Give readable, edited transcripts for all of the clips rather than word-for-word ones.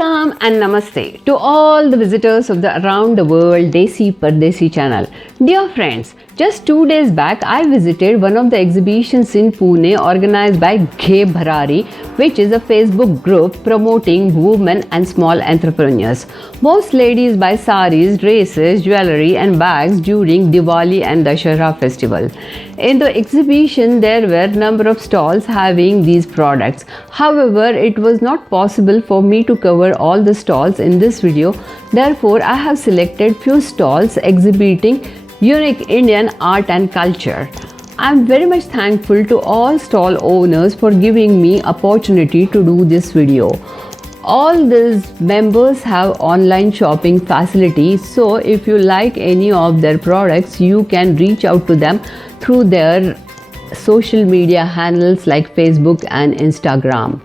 Welcome and namaste to all the visitors of the around the world Desi Pardesi channel. Dear friends, just 2 days back I visited one of the exhibitions in Pune organized by Ghe Bharari, which is a Facebook group promoting women and small entrepreneurs. Most ladies buy saris, dresses, jewelry and bags during Diwali and Dashera festival. In the exhibition there were number of stalls having these products. However, it was not possible for me to cover all the stalls in this video. Therefore, I have selected few stalls exhibiting unique Indian art and culture. I am very much thankful to all stall owners for giving me opportunity to do this video. All these members have online shopping facility, so if you like any of their products, you can reach out to them through their social media handles like Facebook and Instagram.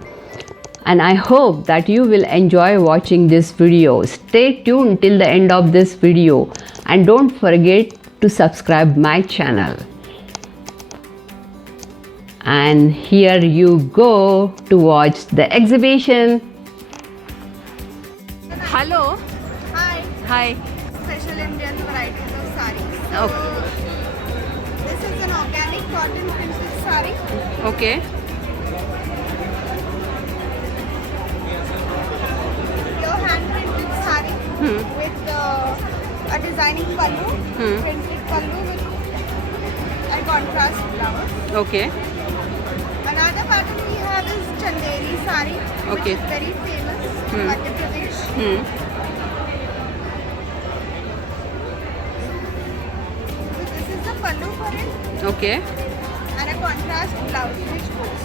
And I hope that you will enjoy watching this video. Stay tuned till the end of this video and don't forget to subscribe my channel. And here you go to watch the exhibition. Hello. Hi. Hi. Special Indian varieties of sarees. So, Okay. this is an organic cotton printed saree. Okay. Pure hand printed saree with a designing pallu, printed pallu with a contrast blouse. Okay. Another pattern we have is Chanderi saree, Okay. which is very famous in Madhya Pradesh. So this is the pallu for it Okay. and a contrast blouse which goes.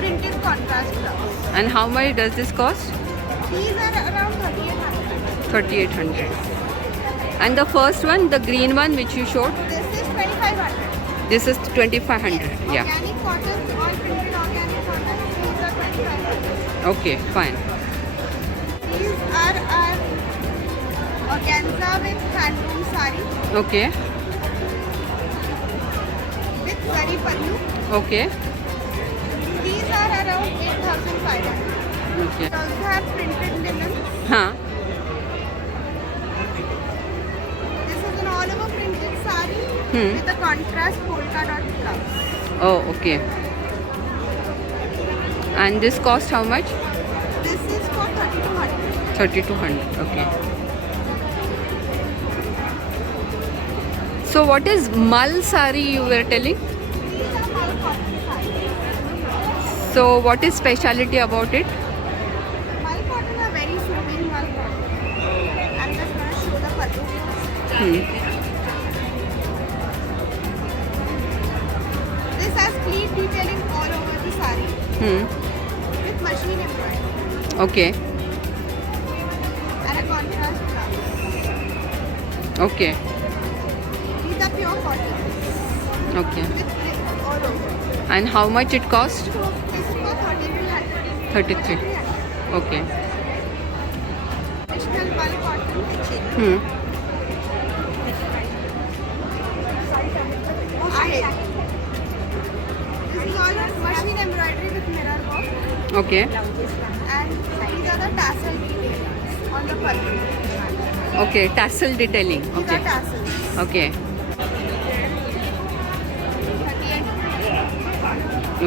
Printed contrast blouse. And how much does this cost? These are around 3,800. 3,800. And the first one, the green one which you showed, This is 2,500. this is 2,500. Yeah. Organic cotton, all printed organic cotton. These are 2,500. Okay, fine. These are our organza with handloom sari Okay. with zari pallu. Okay. These are around 8,500. Okay. We also have printed linen. Huh. This is an all over printed sari with a contrast polka dot blouse. Oh, okay. And this cost how much? This is for 3,200. 3,200. Okay. So what is mal sari you were telling? These are all cotton sarees. So what is speciality about it? Mal cotton are very soothing mal cotton. I'm just going to show the pallu. This has pleat detailing all over the saree with machine embroidery Okay. and a contrast blouse. Okay. These are pure cotton Okay. with print all over. And how much it cost? This is for 3,300. 33. Okay. Traditional mal cotton chain. Okay. This is all on machine embroidery with mirror work. Okay. And these are the tassel details on the pallu. Okay. Tassel detailing. These Okay. are tassels. Okay. 38.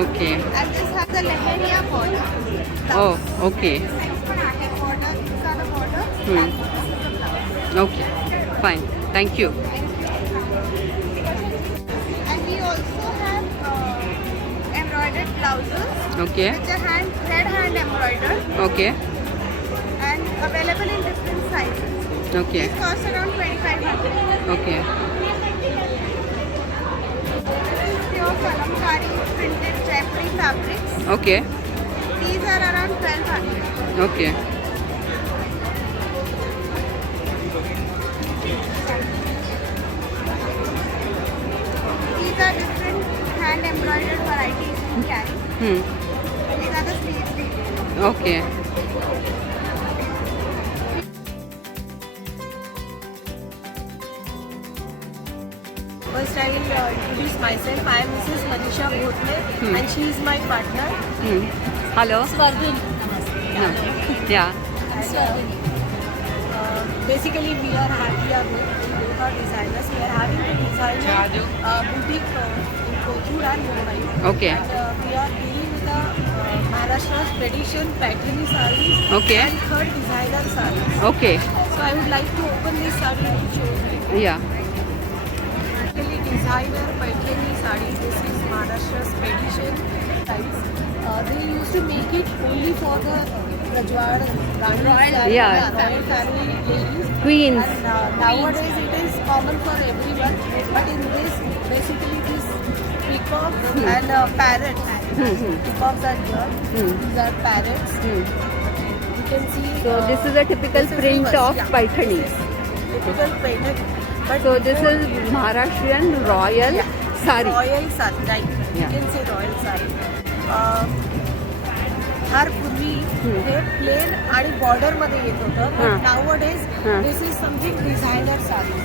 Okay. And this has the leheria border. Oh, okay. Border. These are the border. Hmm. And this is the blouse. Okay. Fine. Thank you. And we also have embroidered blouses. Okay. Which are thread hand embroidered Okay. and available in different sizes. Okay. These cost around 2,500. Okay. This is pure kalamkari printed Jaipuri fabrics. Okay. These are around 1,200. Okay. These are different hand embroidered varieties we carry. These are the sleeves details. Okay. First, I will introduce myself. I am Mrs. Manisha Bhotle and she is my partner. Hello. Swarvin. Yeah. Basically, we are both are designers. We are having a designer boutique in Kothur and Mumbai. Okay. And we are dealing with the Maharashtra's tradition Paithani sarees Okay. and third designer sarees. Okay. So I would like to open this saree and show you. Yeah. Basically, designer Paithani sarees. This is Maharashtra's tradition sarees. They used to make it only for the Rajwad, Rani, Yeah. royal family ladies. Queens. And nowadays it is common for everyone. But in this, basically this peacocks and parrots. Peacocks are here. These are parrots. You can see. So this is a typical this is print reverse. of Yeah, Paithani. this is typical Paithani. But So this before- is Maharashtrian royal sari. Royal sari right Yeah. You can say royal sari for पूर्वी हे plain आणि border मध्ये येत होतं हां. But nowadays हां. This is something designer sari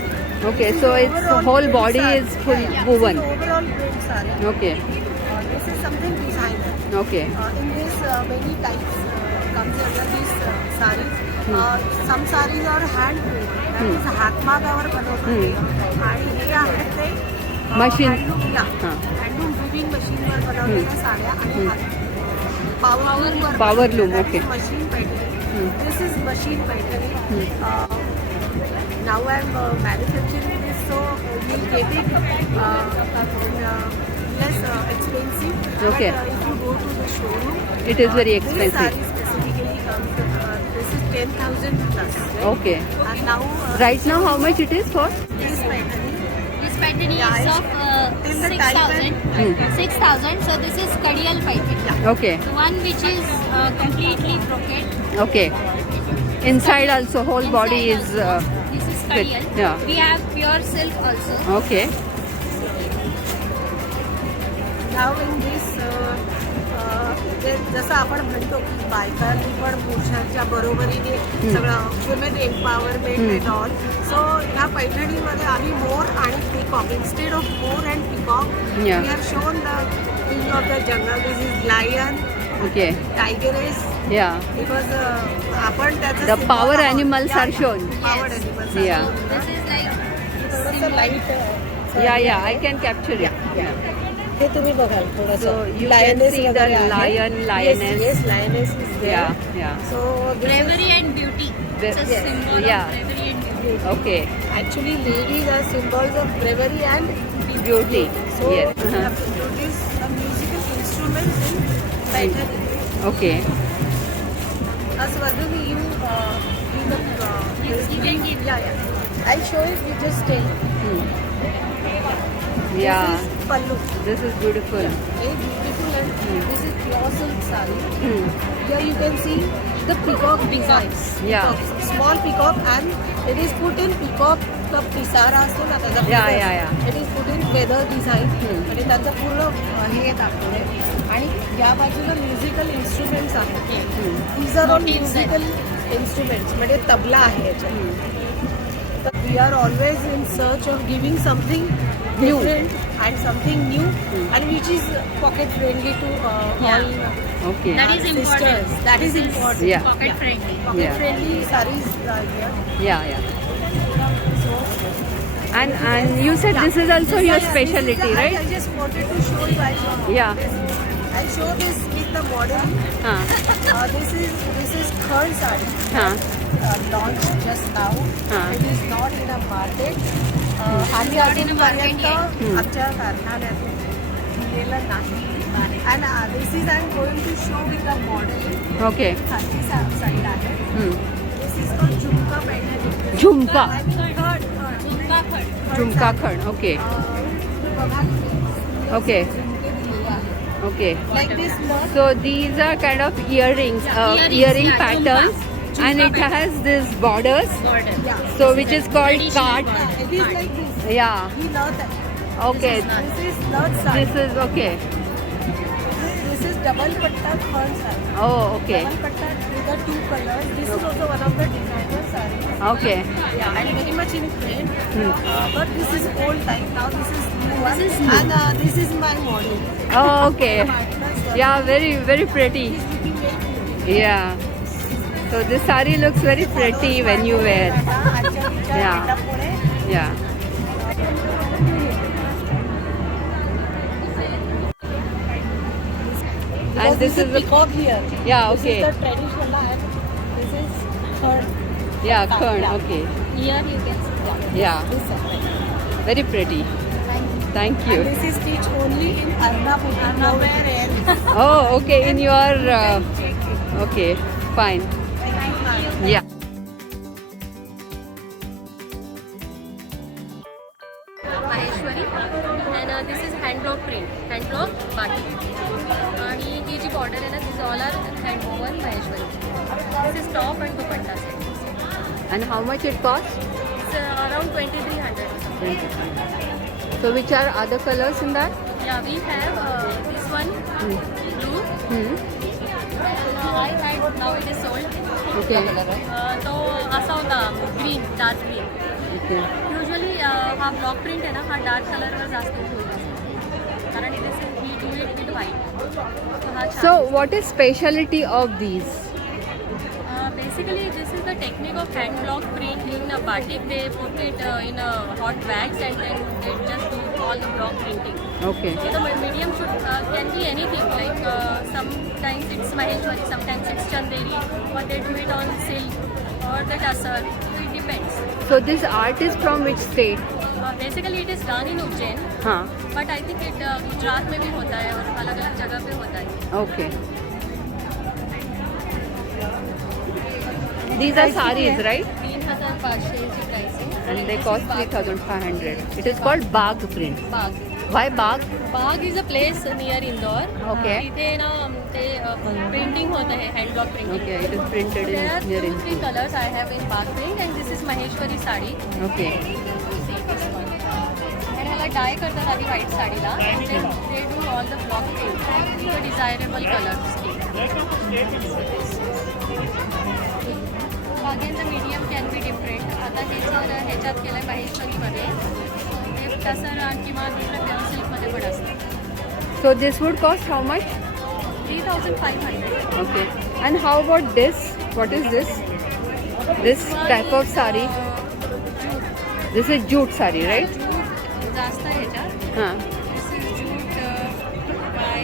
Okay, so its whole body is full woven. Overall print sari Okay. This is something designer Okay. in this many types comes under these sarees. Some sarees are hand made. That is हातमागावर बनवतात आणि हे आहेत ते Machine. Handloom handloom viewing मशीनवर बनवलेल्या साड्या आणि Power loom, okay. Machine Paithani this is machine Paithani now I am manufacturing this so will get it less expensive. Okay. But if you go to the showroom, It is very this expensive. saree specifically comes. This is 10,000 plus. Right? Okay. And now Right now, how much it is for? this pattern. This pattern Yeah, is it's of till the time 6,000. 6,000. So this is Kadiyal piping. Okay. The one which is completely brocade. Okay. Inside also, whole body is. Inside also, this is Kadiyal. yeah. We have pure silk also. Okay. Now in this, जसं आपण म्हणतो की बायकांनी पण पुरुषांच्या बरोबरीने सगळं women empowerment and all so ह्या पैठणीमध्ये आम्ही मोर आणि पिकॉक इन्स्टेड ऑफ मोर and peacock we Yeah. Have shown the king of the jungle this is lion Okay. Tigress Yeah. Because आपण त्याचं The power animals are shown. Power animals Yeah. This is like थोडंसं light Yeah. I can capture it. Yeah. हे तुम्ही बघाल So थोडंसं you can see the lion, lioness. Yes lioness is Yeah. So bravery and beauty. It's a Yes. symbol Yeah. of bravery and beauty. Okay. Actually, ladies are symbols of bravery and Beauty. so Yes. we have introduced some musical instruments in Paithani. Okay. As Vaduni, you give the Yes, you can give. yeah. I'll show it. You just tell. Yeah. This is pallu. This is beautiful. Very beautiful and this is pure silk saree. Hmm. Here you can see the peacock designs. Yeah. Peacocks. Small peacock and it is put in peacock. The pisara असतो ना त्याचा Yeah, feathers. yeah. It is put in feather design आणि त्याचं पूर्ण हे दाखवलंय आणि या बाजूला म्युझिकल इन्स्ट्रुमेंट्स आहेत these are all musical instruments म्हणजे तबला आहे याच्यात तर we are always in search of giving something different and something new and which is pocket friendly to all Okay. That is important. sisters. That is important. Yeah. Pocket friendly. Pocket Yeah. friendly sarees are here. Yeah. So And you said this is also your specialty, I right? just wanted to show you. Yeah. I'll show this with the model. Huh. This is third saree. Huh. Launched just now. It is not in a market. आम्ही अजूनपर्यंत आमच्या कारखान्यातून दिलेलं नाही. And this is I'm going to show with the model. Okay. खालची side आहे. Hmm. This is called झुमका Paithani. Jhumka. I mean third. Jhumka khad. Jhumka khad. Okay. बघा Okay. झुमके दिलेले आहेत. Okay. Like this nut. So these are kind of earrings, Earrings, earring yeah, patterns, Jhumka and it pattern. has this borders. Border. Yeah. So which is called Traditional card. border. It is like this. Yeah. He nut. Okay. This is nut sari. This is okay. This is double patta khand sari. Oh, okay. Double patta with the two colors. This is also one of the designer sarees. Okay. Yeah, and very much in trend. But this is old type. Now this is new one. This is new. And this is my model. Oh, okay. Partner's one. Yeah, very, very pretty. He's looking very pretty. Yeah. So this sari looks very pretty when you wear. Yeah. Yeah. And this is the peacock here. yeah, This okay. is the traditional line. This is third. Yeah, Khan, okay. Here you can see. Yeah, This side. very pretty. Thank you. And this is stitched only in Arnapur. Nowhere else. Oh, okay, in your okay, fine. Yeah. Maheshwari and this is hand block print, hand block batik. आणि ही जी border आहे ना this all are hand woven Maheshwari. This is top and dupatta set. And how much it costs? It's around 2300 or something. So which are other colors in that? Yeah, we have this one blue. And I had now it is sold. Okay. तो असा होता green dark green. Okay. Usually हा block print आहे ना हा dark कलरवर जास्त उपयोग असतो कारण it is we do it with white. So what is speciality of these? Basically this is the technique of hand block print in a batik. They put it in a hot wax and then they just do all the block printing. Okay. So the medium should can be anything like sometimes it's Maheshwari, sometimes it's Chanderi, or they do it on silk or the tussar. So it depends. So this art is from which state? Basically it is done in Ujjain, हाँ. but I think it Gujarat में भी होता है और अलग अलग जगह पे होता है. Okay. These are saris, right? 3500 ची प्राइस आहे. And they cost 3,500. It is called Bagh print. Bagh. Why Bagh? Bagh is a place near Indore. Okay. तिथे ना ते प्रिंटिंग होत आहे hand block printing. Okay, it is printed There are in near 2-3 in. colors I have in Bagh print and this is Maheshwari sari. Okay. See this one. आणि ह्याला di करतात आधी white साडीला. They do all the block print. The desirable colors. Again the medium can be different. आता हे जर ह्याच्यात केलं माहेश्वरीमध्ये हे टसर किंवा दुसऱ्या प्युअर सिल्कमध्ये पण असतं. So this would cost how much? 3500. Okay. And how about this? What is this? This type of sari? This is jute sari, right? Jute जास्त ह्याच्यात. Huh. This is jute by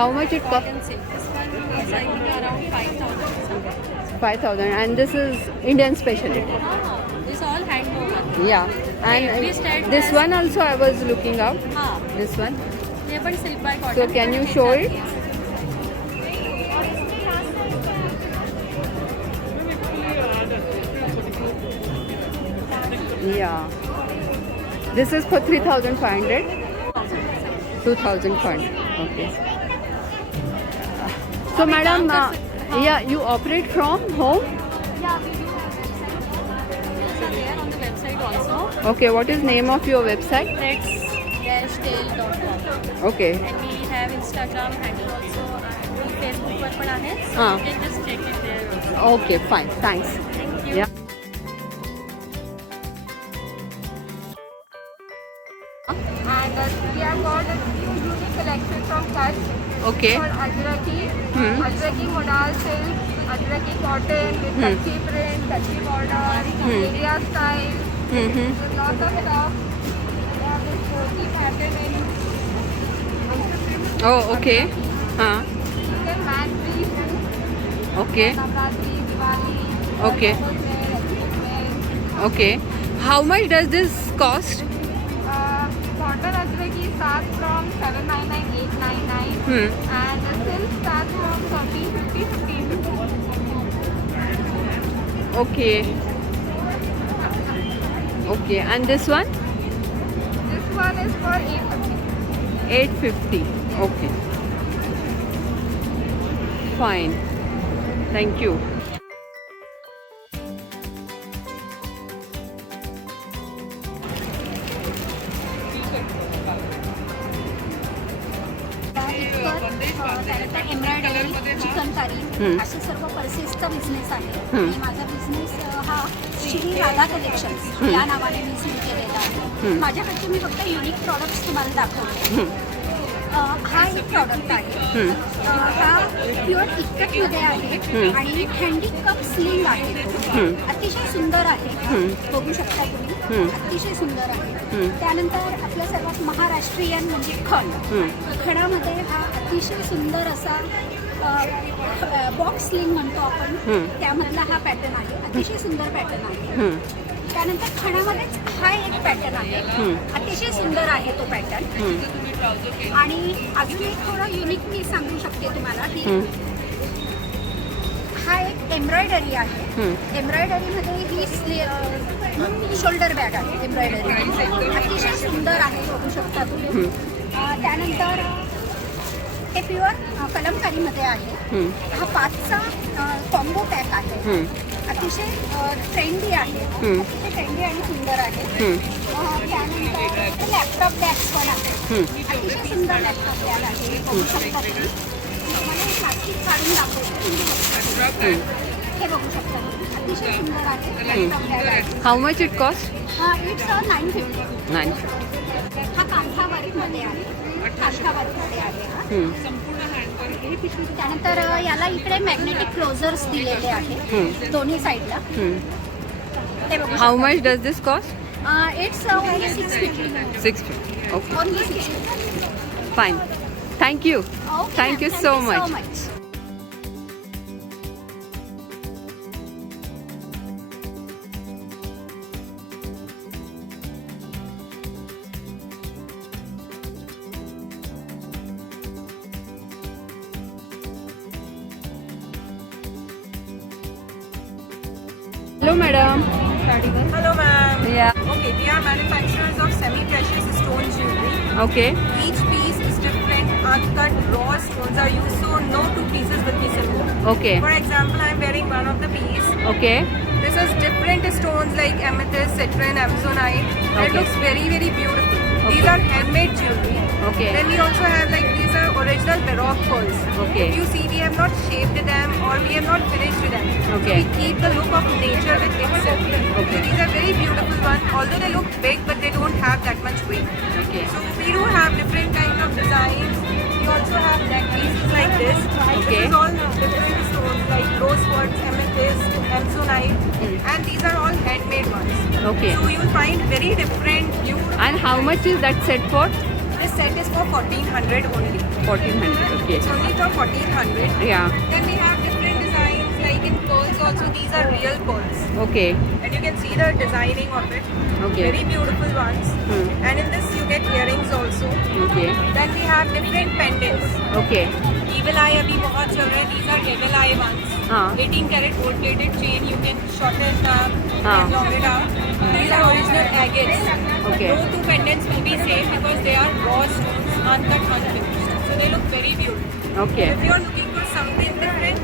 How much it cost? cotton silk. This one is I think around 5,000 or something. 5,000. And this is Indian specialty. This all hand woven. Yeah. And Every state this has- one also I was looking out. हां This one. हे पण silk bye cotton. So can you show it? Yeah. This is for 3,500. 2,500. Okay. So madam, yeah, you operate from home? Yeah, we do have website. Are there on the website also. Okay. What is name of your website? threads-tail.com. Okay. And we have Instagram handle also. And Facebook वर पण आहे. So हां. you can just check it there also. Okay. Fine. Thanks. Thank you. Yeah. And we have got a new unique collection from Kutch Okay. called Ajraki. Hmm. Ajraki modal silk, Ajraki cotton with Kutchi print, Kutchi border, area style. Mm-hmm. With lots of stuff. We have this Jyoti pattern in Oh, okay. Huh. you can match these with Okay. Navratri, Diwali. Okay. Okay. How much does this cost? Cotton Ajraki starts from 799, 899. Hmm. And the silk starts from 1350, 1550. Okay. Okay. And this one? This one is for 850. 850. Okay. Fine. Thank you. त्यानंतर embroidery chikankari असे सर्व पर्सेसचा business आहे. आणि माझा business हा Shri Radha collections या नावाने मी सुरू केलेला आहे. माझ्याकडचे मी फक्त युनिक प्रॉडक्ट्स तुम्हाला दाखवते. हा एक प्रॉडक्ट आहे. हा प्युअर इक्कतमध्ये आहे आणि हँडीकप स्लिंग आहे तो. अतिशय सुंदर आहे. बघू शकता तुम्ही, अतिशय सुंदर आहे. त्यानंतर आपल्या सर्वात महाराष्ट्रीयन म्हणजे खण. खणामध्ये हा अतिशय सुंदर असा बॉक्स स्लिंग म्हणतो आपण, त्यामधला हा पॅटर्न आहे. अतिशय सुंदर पॅटर्न आहे. त्यानंतर खणामध्येच हा एक पॅटर्न आहे. अतिशय सुंदर आहे तो पॅटर्न. आणि अजून एक थोडं युनिक मी सांगू शकते तुम्हाला की हा एक एम्ब्रॉयडरी आहे. एम्ब्रॉयडरीमध्ये ही शोल्डर बॅग आहे. एम्ब्रॉयडरी अतिशय सुंदर आहे, बघू शकता तुम्ही. त्यानंतर हे प्युअर कलमकारीमध्ये आहे. हा 5चा कॉम्बो पॅक आहे. अतिशय ट्रेंडी आहे. अतिशय ट्रेंडी आणि सुंदर आहे. त्यानंतर लॅपटॉप बॅग्स पण आहे. अतिशय सुंदर लॅपटॉप बॅग आहे, बघू शकता तुम्ही. मला हे प्लास्टिक काढून दाखवते. हे बघू शकता तुम्ही, अतिशय सुंदर आहे. लॅपटॉप बॅग आहे. How much it cost? हा इट्स 950. 950. हा कांथा वर्कमध्ये आहे. कांथा वर्कमध्ये आहे हा. त्यानंतर याला इकडे मॅग्नेटिक क्लोजर्स दिलेले आहेत दोन्ही साईडला. ते बघू how much does this cost? It's only 650. 650. Okay, only 650. Fine. Thank you. Thank you so much. Hello, madam. Hello ma'am. Yeah. Okay, we are manufacturers of semi-precious stone jewelry. Okay. Each piece is different, uncut, raw stones are used, so no two pieces will be similar. Okay. For example, I am wearing one of the piece. Okay. This is different stones like amethyst, citrine, amazonite. Okay. It looks very, very beautiful. These are handmade jewelry. Okay. Then we also have like these are original baroque pearls. Okay. If you see, we have not shaped them or we have not finished them. Okay. So we keep the look of nature with itself. Okay. So these are very beautiful ones. Although they look big, but they don't have that much weight. Okay. So we do have different kinds of designs. We also have neck pieces like this. Okay. This is all different stones like rose quartz, amethyst, amazonite, and these are all handmade ones. Okay. So you'll find very different. And how much is that set for? This set is for 1400 only. 1400. Okay. It's only for 1400. Yeah. Then we have different designs like in pearls also. These are real pearls. Okay. And you can see the designing of it. Okay. Very beautiful ones. And in this you get earrings also. Okay. Then we have different pendants. Okay. Evil eye abhi bahut chal rahe. These are evil eye ones. 18 karat gold plated chain. You can shorten it up and long it out. These are original agates. Okay. No two pendants will be same because they are raw stones, uncut, unfinished. So they look very beautiful. Okay. If you are looking for something different,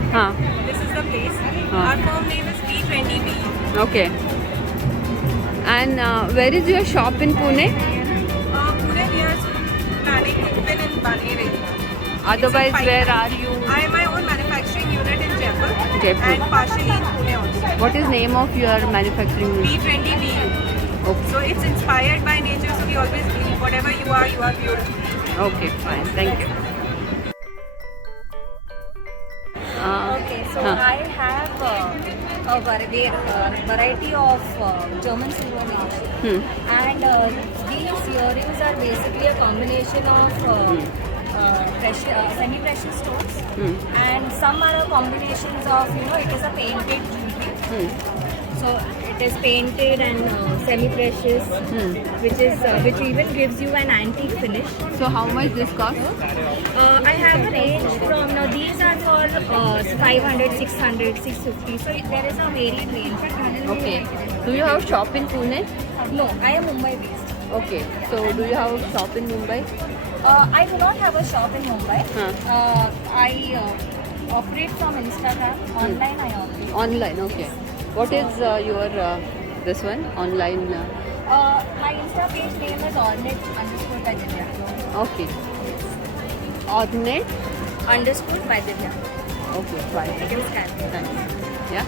this is the place. Our firm name is B20B. Okay. And where is your shop in Pune? Pune, we are planning to open in Banere. Otherwise, where are you? I have my own manufacturing unit in Jaipur. Jaipur. And partially in Pune also. What is name of your manufacturing unit? B20BU. Okay. So it's inspired by nature, so we always believe whatever you are beautiful. Okay, fine. Thank you. Okay, so I have a variety of German silver nails, and these earrings are basically a combination of semi-precious stones, and some are a combinations of, it is a painted jewelry. So it is painted and semi-precious, which even gives you an antique finish. So how much this cost? I have a range from, these are for 500, 600, 650. So there is a varied range. Okay. Do you have shop in Pune? No, I am Mumbai based. Okay. So do you have a shop in Mumbai? I do not have a shop in Mumbai. I operate from Instagram. Online I operate. Online. Okay. What is your this one online? My Insta page name is ornate_by_Divya. Okay. Ornate _by_Divya. Okay, fine. I can scan. Thanks. Yeah.